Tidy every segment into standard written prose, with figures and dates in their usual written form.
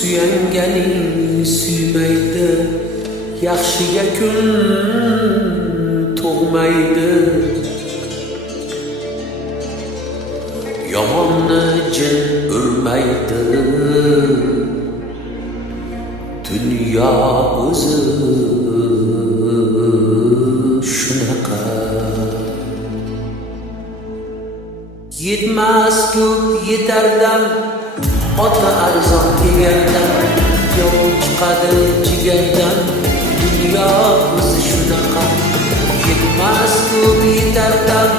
Suyanganing suymaydi, yaxshiga kun tug'maydi. Yomonni jin urmaydi, dunyo o'zi shunaqa. Yetmas ko'p yetardan, oti arzon egardan, yov chiqadi jigardan, dunyo o'zi shunaqa. Yetmas ko'p yetardan,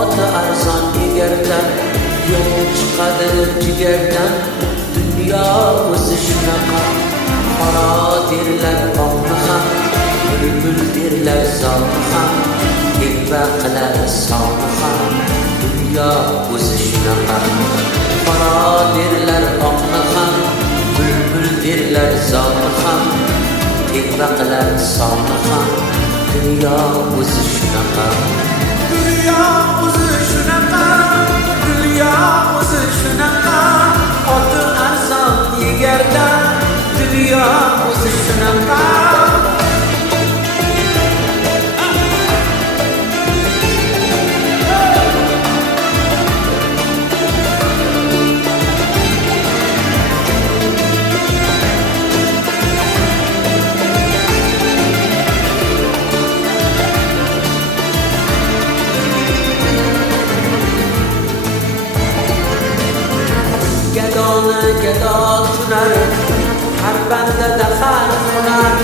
oti arzon egardan, yov chiqadi jigardan, dunyo o'zi shunaqa. Qora derlar oqni ham, bulbul derlar zonni ham, telba qilar sonni ham, dunyo o'zi shunaqa. Qora derlar oqni ham, bulbul derlar zonni ham, telba qilar sonni ham, dunyo o'zi shunaqa. Dunyo o'zi shunaqa, dunyo o'zi shunaqa. Oti arzon egardan, dunyo o'zi shunaqa. Gadoni gado tunar, har bandada har hunar,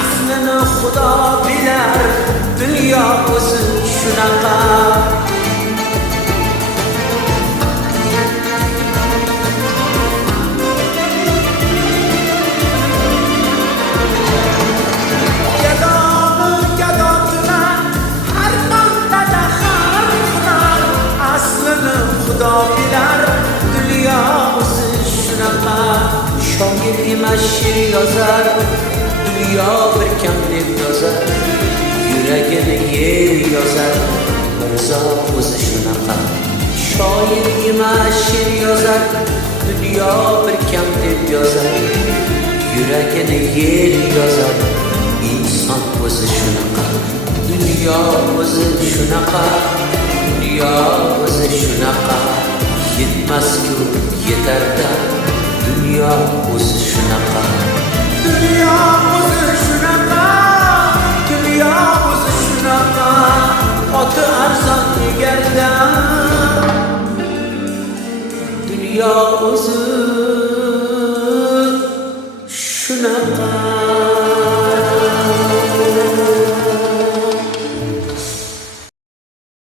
aslini Xudo bilar, dunyo o'zi shunaqa. Gadoni gado tunar, har bandada har hunar, aslini Xudo bilar, dunyo o'zi shunaqa. Shoir emas she'r yozar, dunyo bir kam deb yozar, yuragini yer yozar, Mirzo o'zi shunaqa. Shoir emas she'r yozar, dunyo bir kam deb yozar, yuragini yer yozar, inson o'zi shunaqa. Dunyo o'zi shunaqa, dunyo o'zi shunaqa. Yetmas-ku yetardan, dunyo o'zi shunaqa. Dunyo o'zi shunaqa, dunyo o'zi shunaqa. Oti arzon egardan, dunyo o'zi shunaqa.